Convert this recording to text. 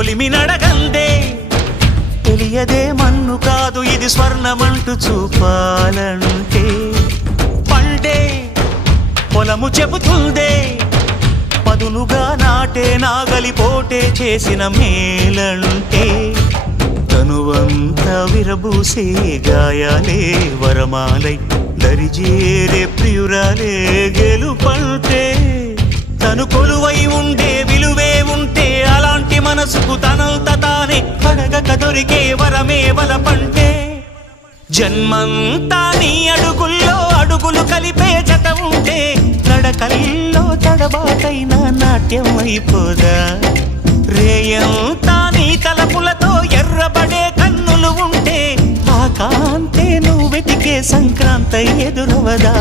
కొలిమి నడగందే తెలియదే మన్ను కాదు ఇది స్వర్ణమంటూ చూపాలంటే పండే పొలము చెబుతుందే పదునుగా నాటే నాగలిపోటే చేసిన మేలంటే తనువంతా విరబూసే గాయాలే వరమాలై దరిజేరే ప్రియురాలే గెలుపంటే తను కొలువై ఉండే విలువే ఉంటే అలాంటి మనసుకు తనంత తానే అడగక దొరికే వరమే వలపంటే జన్మంతా నీ అడుగుల్లో అడుగులు కలిపే జత ఉంటే నడకల్లో తడబాటైన నాట్యం అయిపోదా రేయంతా నీ తలపులతో ఎర్రబడే కన్నులు ఉంటే ఆ కాంతే నువ్వు వెతికే సంక్రాంతి ఎదురవదా